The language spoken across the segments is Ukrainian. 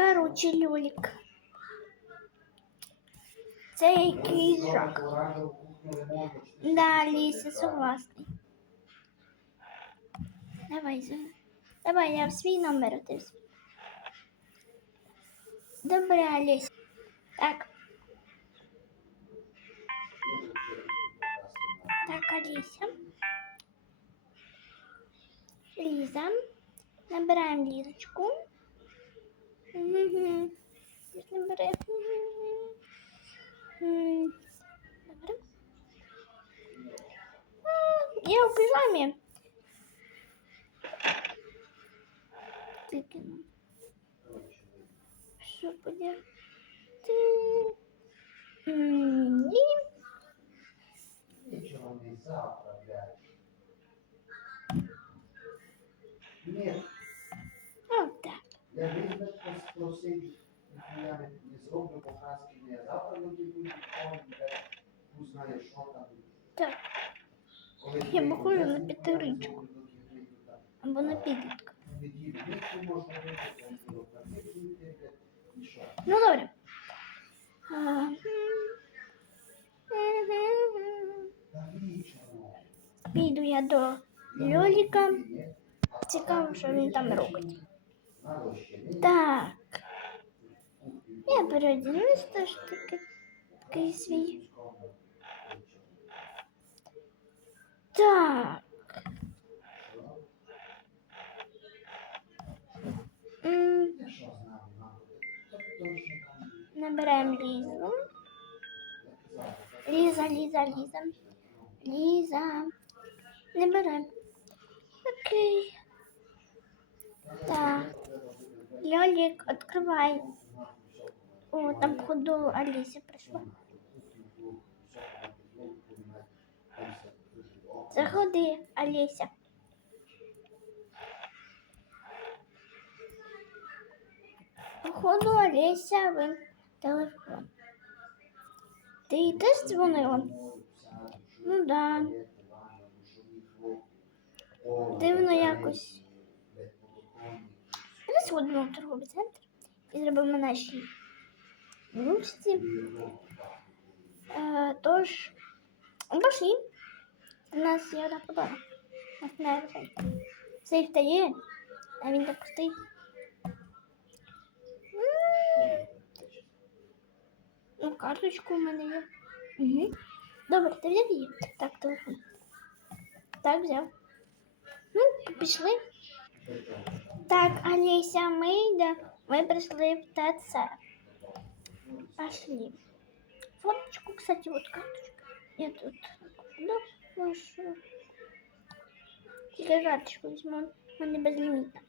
Короче, Льолік. Це якийсь жах. Да, Ліся, согласний. Давай, за- давай, я в свій номер, а ти в свій. Добре, Аліся. Так. Так, Аліся. Ліза. Набираємо Лізочку. Мгм. Ліза набирає. М, Добре. М, Я у пижамі. Тикину. Що буде? Ти... М, Ні. Нічого не завтра, блядь. Ні, От Спросив, я не, зроблю показки, не завтра люди будуть Бог знає, що там. Так. Я прийду, на п'ятиричку. коли прийду там. Або на що? Ну добре. Піду я до Льоліка. Цікаво, що він там робить. Так. Я переодінусь теж таки такий свій. Так. М, Я що знаю, мабуть, то точно Набираємо Лізу. Ліза, Ліза, Ліза. Ліза. Не. Окей. Так. Льолік, відкривай. О, там походу Аліся прийшла. Заходи, Аліся. Походу, Олеся, ви телефон. Ти їй теж дзвонила? Ну да. Дивно якось. Ми сходимо в торговий центр і зробимо наші внучці. Е, тож, пошли. У нас є одна подора. У нас не висить. Сейф та є, а він так пустий. Ну, карточку у мене є. Угу. Добре, ти взяв її? Так, телефон. Так, взяв. Ну, пішли. Так, Олеся, ми йдемо. Ми прийшли в ТЦ. Пошли. Фоточку, кстати, вот карточка. Я тут. Да, вашу. Тільки карточку візьму. У мене безлімітна.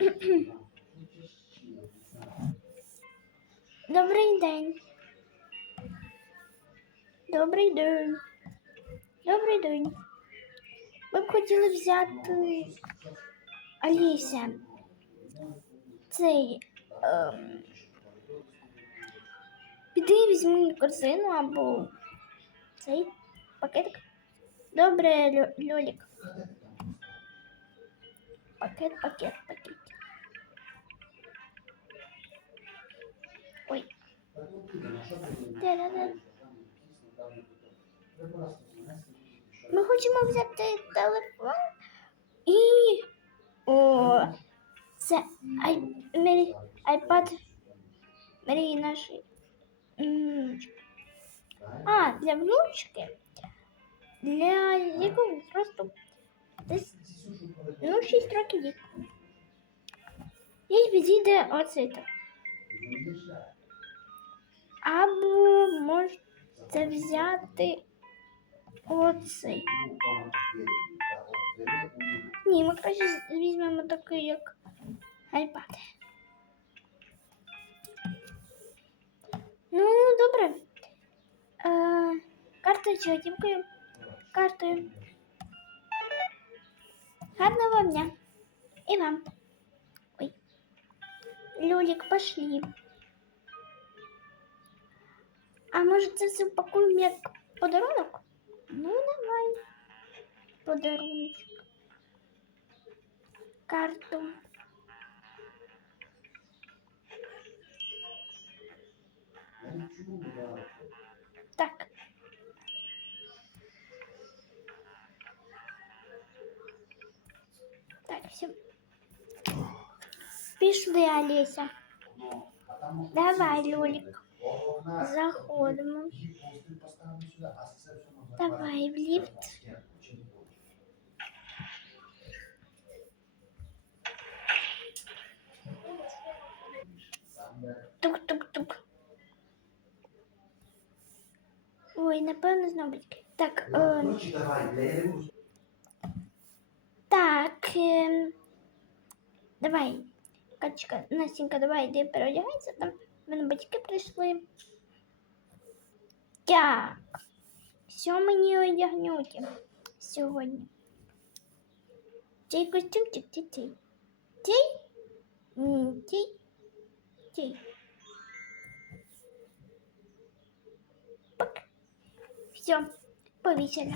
Добрий день. Добрий день. Добрий день. Ми б хотіли взяти Аліся. Цей. Ем... Піди візьми корзину або цей пакетик. Добре, Льолік. Пакет, пакет, пакет. Ой. Та-да-да. Ми хочемо взяти телефон і. О, це ай, мері, iPad Марії нашої. внучки. А, для внучки. Для якого просто десь ну, 6 років віку. Їй підійде оцей так. Або можете взяти оцей. Ні, ми краще візьмемо такий, як iPad. Ну, добре. Е, картою чи готівкою? Картою. Гарного дня. І вам. Ой. Люлік, пошли. А може це все упакуємо як подарунок? Ну, давай. Подарунок. карту. Так. Так, все. Пішли, Олеся. Давай, Лёлик. Заходим. Давай в лифт. Ой, напевно, знову батьки. Так, е, так. Е, давай. Качка, Настенька, давай, йди переодягайся. Там мене батьки прийшли. Так. Що мені одягнуть сьогодні? Цей костюмчик чи цей? Цей? Цей? Цей. Все, повісили.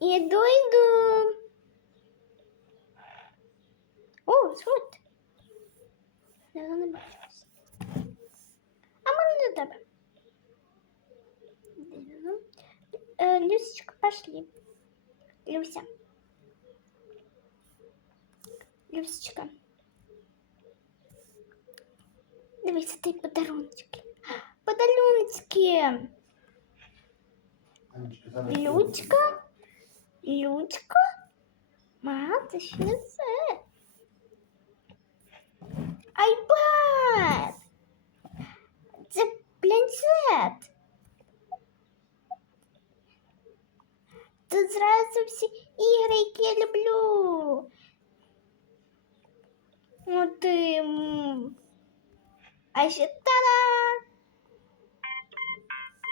Іду, йду. О, сход. Я не бачилась. А ми до тебе. Ну, Е, Люсечка, пошли. Люся. Люсечка. Дивися, ти подарунки. Подарунки. Анечка, зараз Людька? Людька? Ма, це ж не це. Айпад! Це планшет. Тут зразу всі ігри, які я люблю. Ну ти. м. А ще та-да!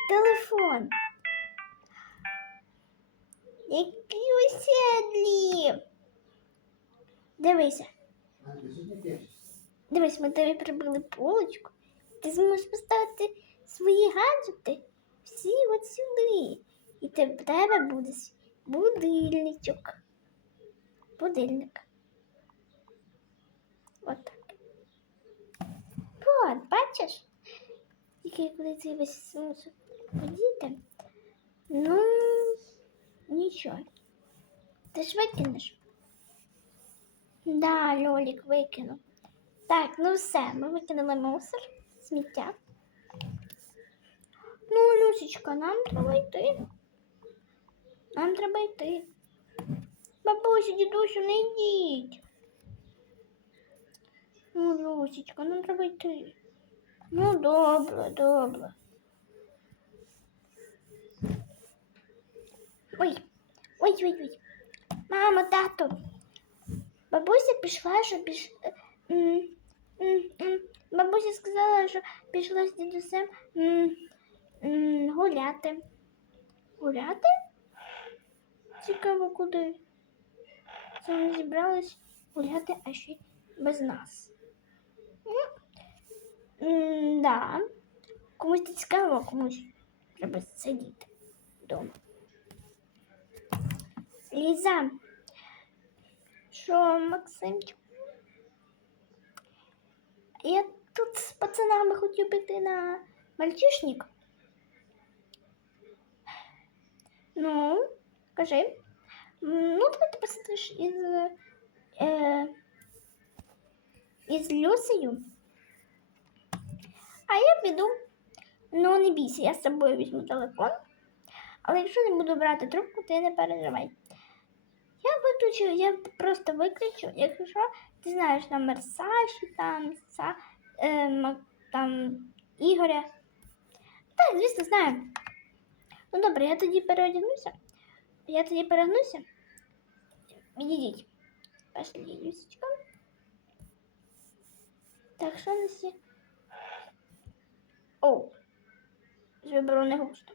Телефон. Які оседлі. Дивися, дивись, ми тобі прибили полочку. Ти зможеш поставити свої гаджети всі от сюди. І тебе буде будильничок. Будильник. От так. От, бачиш? Тільки коли ти весь мусор подіти. Ну, нічого. Ти ж викинеш. Да, Льолік викинув. Так, ну все, ми викинули мусор, сміття. Ну, Люсечка, нам треба йти. Нам треба йти. Бабусю, дідусю, не йдіть. Ну, Люсечка, нам треба йти. Ну, добре, добре. Ой, ой, ой, ой. Мама, тато. Бабуся пішла, що піш... м. Бабуся сказала, що пішла з дідусем гуляти. Гуляти? Цікаво, куди? Це вони зібрались гуляти, а ще без нас. М, Да. Комусь цікаво, комусь треба сидіти вдома. Ліза. Що, Максимчик? Я тут з пацанами хотів піти на мальчишник. Ну, кажи. Ну, давай ти посидиш із, е, із Люсею. А я піду. Ну, не бійся, я з собою візьму телефон. Але якщо не буду брати трубку, ти не переживай. Я виключу, я просто виключу, якщо ти знаєш номер Саші, там, Са, ем, там Ігоря. Так, звісно, знаю. Ну добре, я тоді переодягнуся. Я тоді перегнуся. Відійдіть. Пошли, Люсечка. Так, що нас є? О, виберу не густо.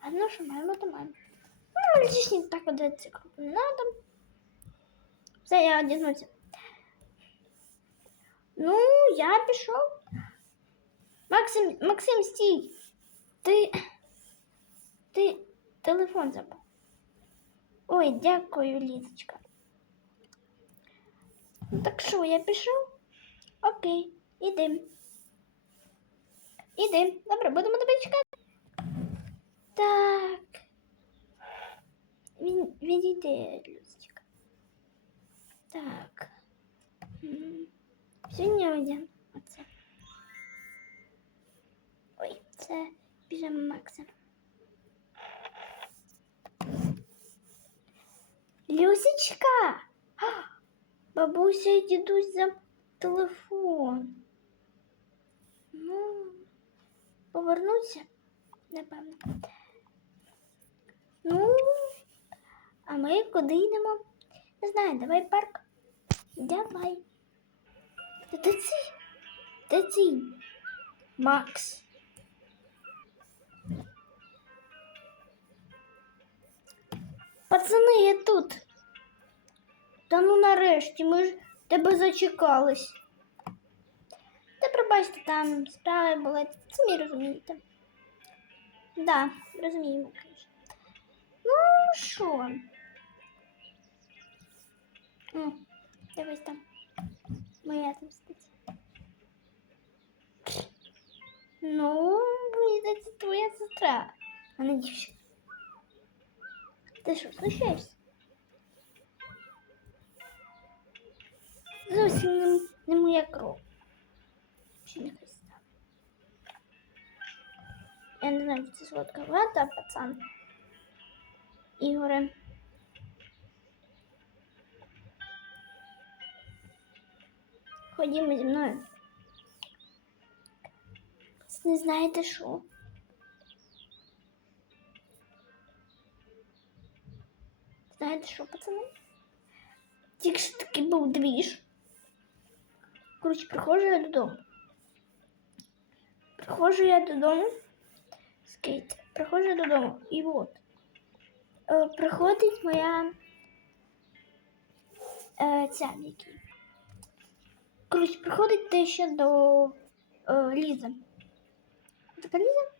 А ну що маємо, то маємо. Ну, лишні так круто не надо. Все, я одягнуся. Ну, я пішов. Максим, Максим, стій. Ти. Ти телефон забув. Ой, дякую, Лізочка. Ну, так що, я пішов? Окей, іди. Іди. Добре, будемо тебе чекати. Так. Він, відійди, Люсечка. Так. М, Сьогодні одягну оце. Ой, це піжама Макса. Люсечка! А, Бабуся і дідусь за телефон. Ну, повернуться, напевно. Ну, а ми куди йдемо? Не знаю, давай парк. Давай. Та цей? Де цей? Макс. Пацани, я тут. Та ну нарешті, ми ж тебе зачекались. Та пробачте, там справи були, самі розумієте. Да, розуміємо, звісно. Ну, що? Ну, дивись там. Моя там сидить. Ну, мені здається, твоя сестра, а не дівчина. Ти що, знущаєшся? Зовсім не, не моя кров. Чи не Христа. Я не знаю, чи це сладковата, пацан. Ігоре. Ходімо зі мною. Не знаєте що? Знаєте що, пацани? Тільки що таки був двіж. Коротше, приходжу я додому. Приходжу я додому. Скейт. Приходжу я додому. І от. Е, приходить моя е, ця який. Коротше, приходить ще до е, Лізи. Така Ліза?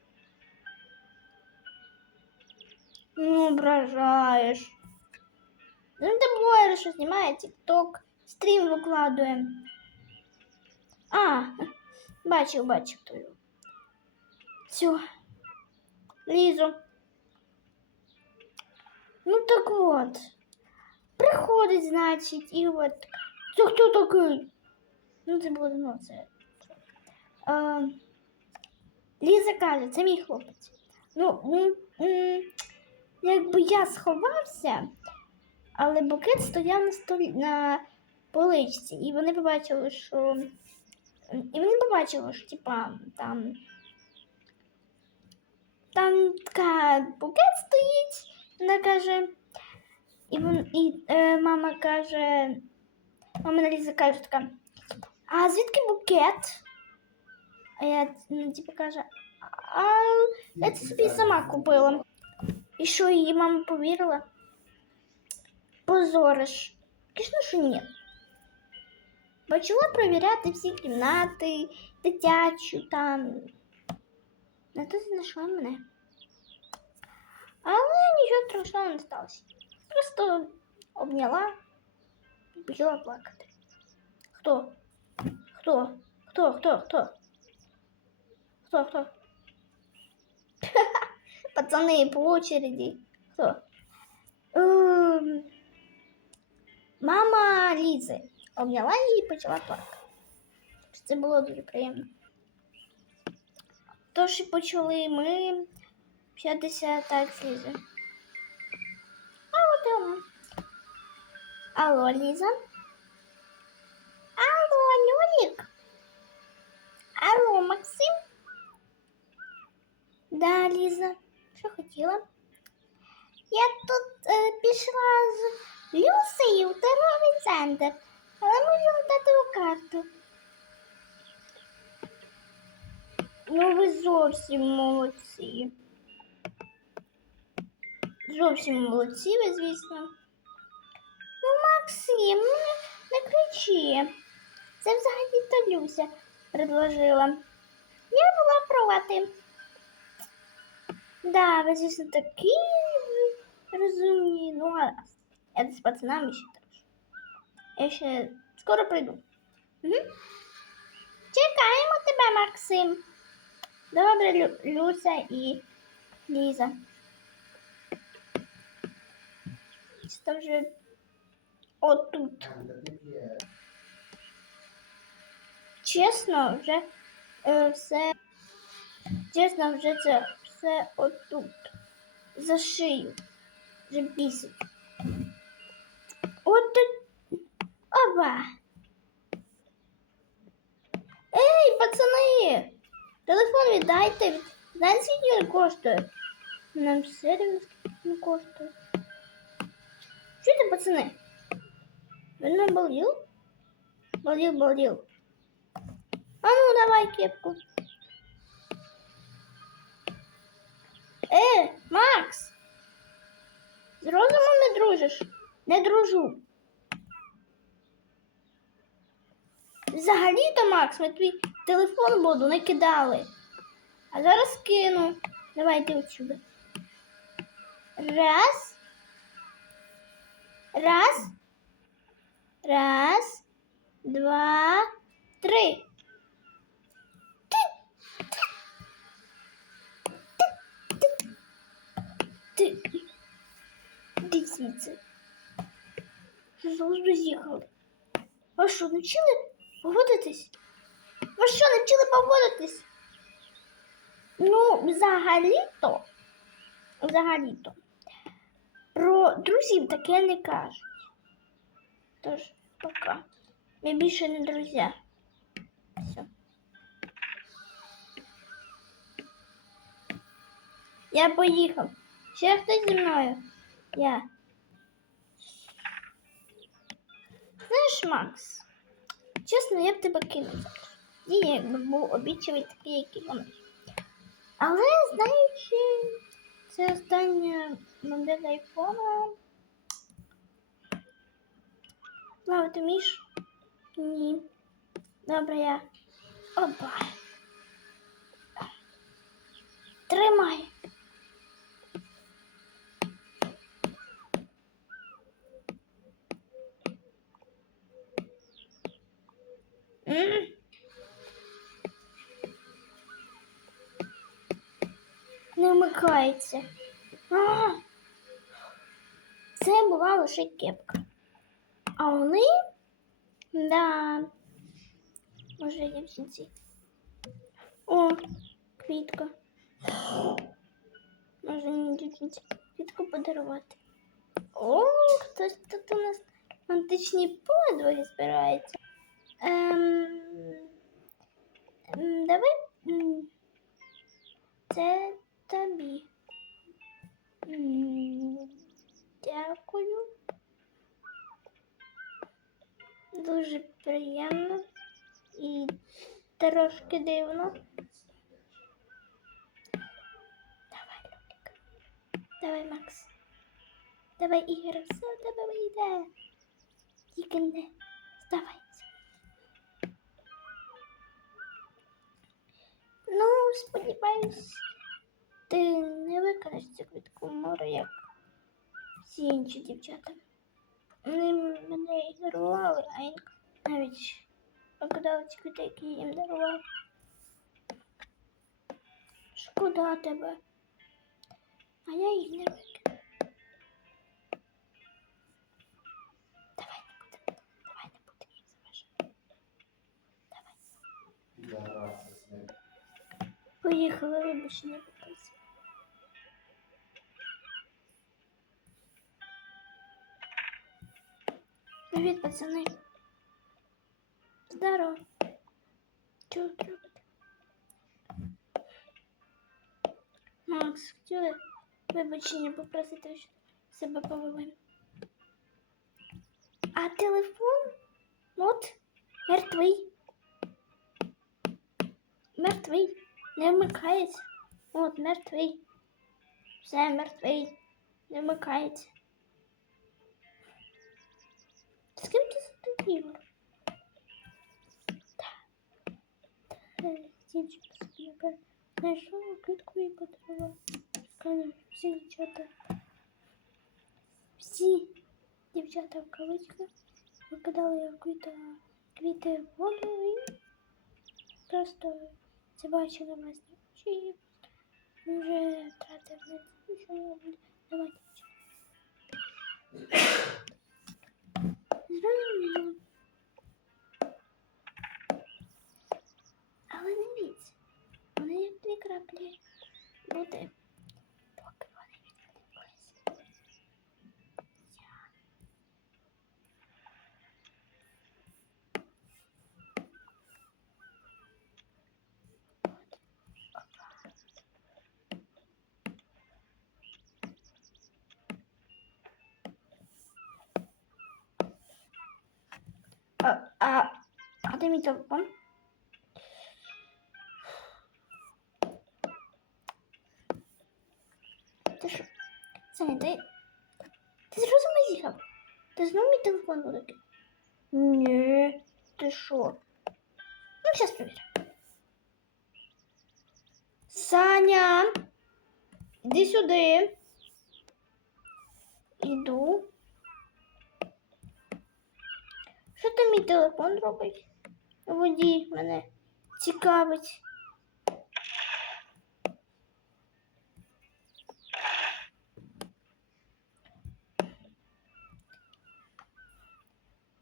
Ну, ображаєш. Ну, ти блогер, що знімає TikTok, стрім викладує. А, бачив, бачив твою. Все. Лізу. Ну так от. Приходить, значить, і от. Це хто такий? Ну, це було давно, це. А, Ліза каже, це мій хлопець. Ну, м, якби я сховався, але букет стояв на столі на поличці, і вони побачили, що. І вони побачили, що типа там. Там така букет стоїть, вона каже. І, вон, і е, мама каже, мама Ліза каже така, а звідки букет? А я ну, типу каже, а я це собі сама купила. І що її мама повірила? Позориш. Звісно, що ні. Почала перевіряти всі кімнати, дитячу там. На то знайшла мене. Але нічого страшного не сталося. Просто обняла і почала плакати. Хто? Хто? Хто? Хто? Хто? Хто? Хто? Пацаны по очереди. Хто? Ем, Мама Лізи обняла її і почала плакати. Це було дуже приємно. Тож і почали ми общатися так з Лізою. А от і. Алло, Ліза. Алло, Алло, Максим. Да, Ліза. Що хотіла? Я тут е, пішла з Люсею в торговий центр, але можу дати у карту. Ну, ви зовсім молодці. Зовсім молодці, ви, звісно. Ну, Максим, ну, не, не кричи. Це взагалі то Люся предложила. Я була проти. Да, ви, звісно, такі розумні. Ну, гаразд. Я з пацанами ще трошки. Я ще скоро прийду. Угу. Чекаємо тебе, Максим. Добре, Лю- Люся і Ліза. Це вже отут. Аня, та ти п'єш. Чесно, вже е, все. Чесно, вже це все отут. За шию. Вже бісить. От. Опа. Ей, пацани! Телефон віддайте. Знаєте, скільки він коштує? Нам все не коштує. Чуєте, пацани? Він нам балдів? Балдів, балдів. А ну, давай кепку. Е, Макс! З розумом не дружиш? Не дружу. Взагалі-то, Макс, ми твій телефон воду не кидали. А зараз кину. Давай йди отсюди. Раз. Раз. Раз. Два. Три. Ти. Іди звідси. Що що, навчили поводитись? Ви що, навчили поводитись? Ну, взагалі-то, взагалі-то, про друзів таке не кажуть. Тож, пока. Ми більше не друзі. Все. Я поїхав. Ще хтось зі мною? Я. Знаєш, Макс, чесно, я б тебе кинув. І якби був обічливий такий, як і вони. Але знаючи, це остання модель айфона. Слава, ти вмієш? Ні. Добре, я. Опа. Тримай. Не вмикається. Це була лише кепка. А вони, да, може я в кінці. О, квітка. Може мені дівчинці квітку подарувати. О, хтось тут у нас античні подвиги збирається. Ем, давай це тобі. Дякую. Дуже приємно і трошки дивно. Давай, Лолік. Давай, Макс. Давай, Ігор, все у тебе вийде. Тільки не здавайся. Ну, сподіваюсь, ти не виконаш цю квітку море, як всі інші дівчата. Вони мене ігнорували, а я навіть покидали ці квіти, які їм дарував. Шкода тебе. А я їх не викину. Давай не будемо. Давай не будемо їх заважати. Давай. Поїхали, вибач, не показ. Привіт, пацани. Здорово. Чого ви робите? Макс, хотіли вибачення попросити, що себе повели. А телефон? От, мертвий. Мертвий. Не вмикається. От, мертвий. Все, мертвий. Не вмикається. З ким ти сидить, Ігор? Е, Дівчинка собі яка знайшла квітку і подарувала. Каже, всі дівчата. Всі дівчата в кавичках викидали квіти, квіти в воду і просто Ти бачила власні очі. Може, тратив на давайте що я Але не бійся, вони як дві краплі води. А де мій телефон? Ти що? Саня, ти... Ти що за з'їхав? Ти знов мій телефон великий? Ні, ти що? Ну, зараз перевірю. Саня, іди сюди. Іду. Що там мій телефон робить? Водій мене цікавить.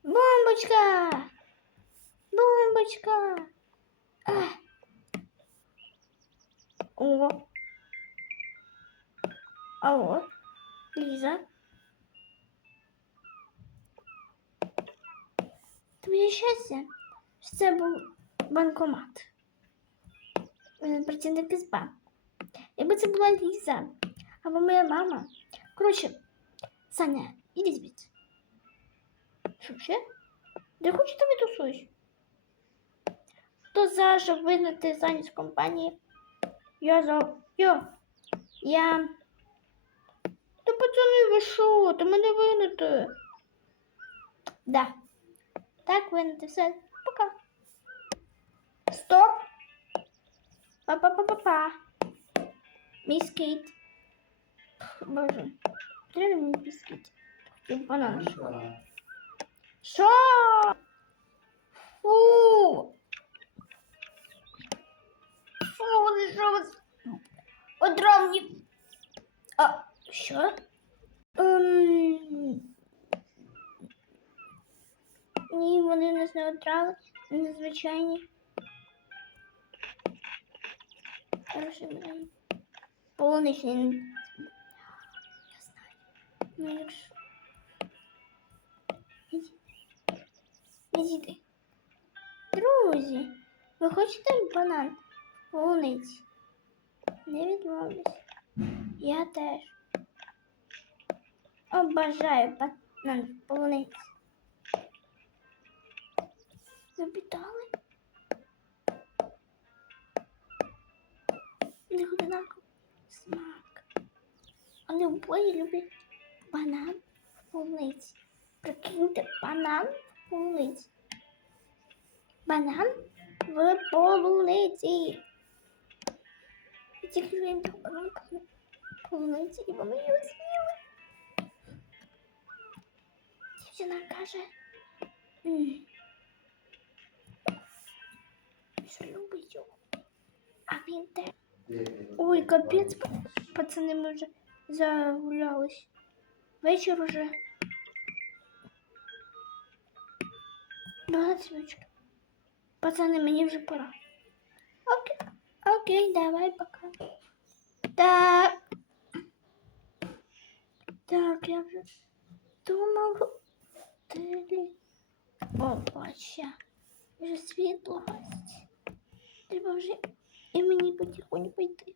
Бомбочка! Бомбочка! О! Алло, Ліза? Твоє щастя, що це був банкомат. Е, Працівники банку. Якби це була Ліза або моя мама. Коротше, Саня, іди звідси. Що ще? Де хочу тобі тусуюсь? Хто за, щоб вигнати Саню з компанії? Я за. Я. Я. Та пацани, ви що? Ти мене вигнати. Да. Так, вигнати все. Пока. Стоп. Па-па-па-па-па. Мій скейт. Боже. Треба мені біскіт. Хотів банан. Що? Фу. Фу, вони що вас одромні. А, що? Ем... Ні, вони нас не одрали, незвичайні. Хороший. Полуничний. Я знаю. Ну, якщо. Іди. Друзі, ви хочете банан? Полуниці? Не відмовлюсь. Я теж. Обожаю банан полуниці. Запитали? Не однаково смак. Але обоє люблять банан в полуниці. Прикиньте, банан в полуниці. Банан в полуниці. І тільки він дав банан в полуниці, і вони його з'їли. Дівчина каже, «М, що любить його. А він ти? Ой, капець, пацани, ми вже загулялись. Вечір уже. Багато свічки. Пацани, мені вже пора. Окей, окей, давай пока. Так. Так, я вже думав. О, бача. Вже світло гасить. Треба вже і мені потихоньку йти.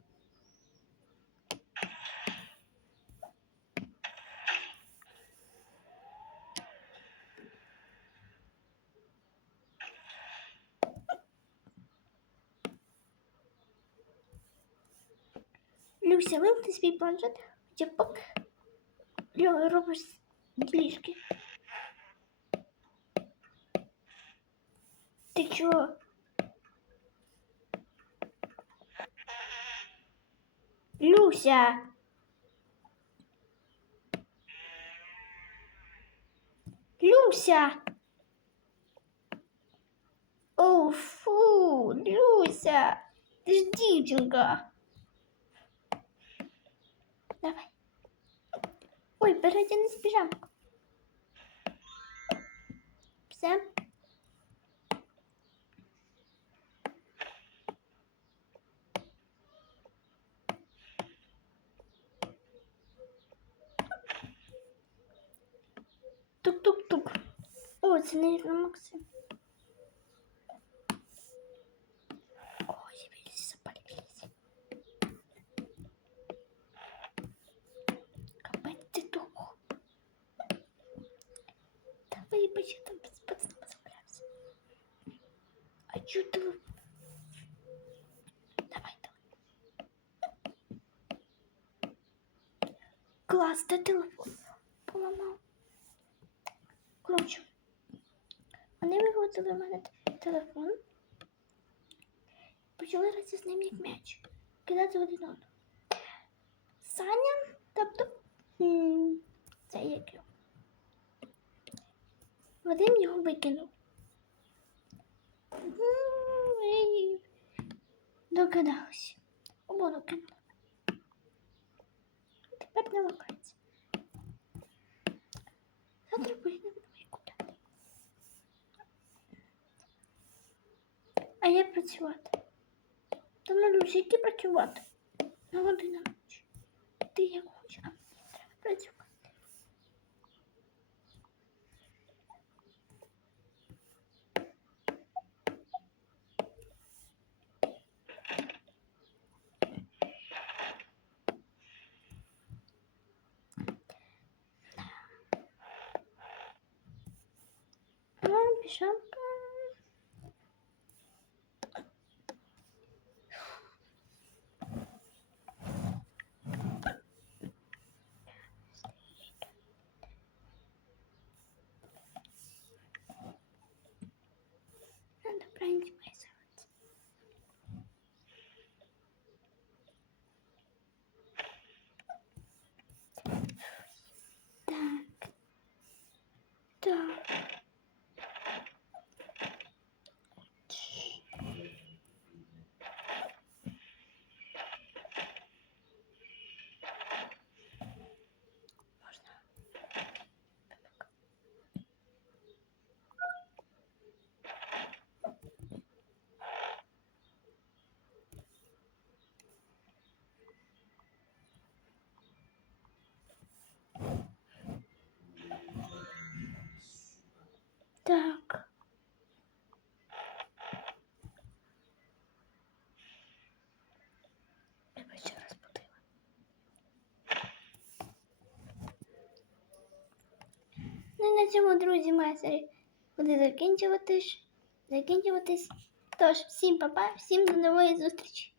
Люся, вимкни свій планшет, хоча Льо, робиш ділішки. Ти чого? Люся. Люся. О, фу, Люся. Ти ж дівчинка. Давай. Ой, переодянись в піжамку. Все. Тук-тук-тук. О, це, наверное, Максим. Ой, явились, запалились. Капець ти дух. Та вибач, я там без пацана позволяю. Хочу телефон. Давай, давай. Клас, де телефон? Поламав. Коротше, вони виготовили в мене телефон. Почали гратися з ним як м'яч. Кидати один одного. Саня, тобто, це як його. Вадим його викинув. М, і Догадалась. Ободу. Тепер не лакається. Завтра поїдемо гуляти. А я працювати. Та на які працювати. На годину ночі. Ти як хочеш, а мені треба працювати. Так. Так. Можно. Так. Я ще раз подила. Ну і на цьому, друзі, майстері буде закінчуватись. Закінчуватись. Тож, всім па-па, всім до нової зустрічі.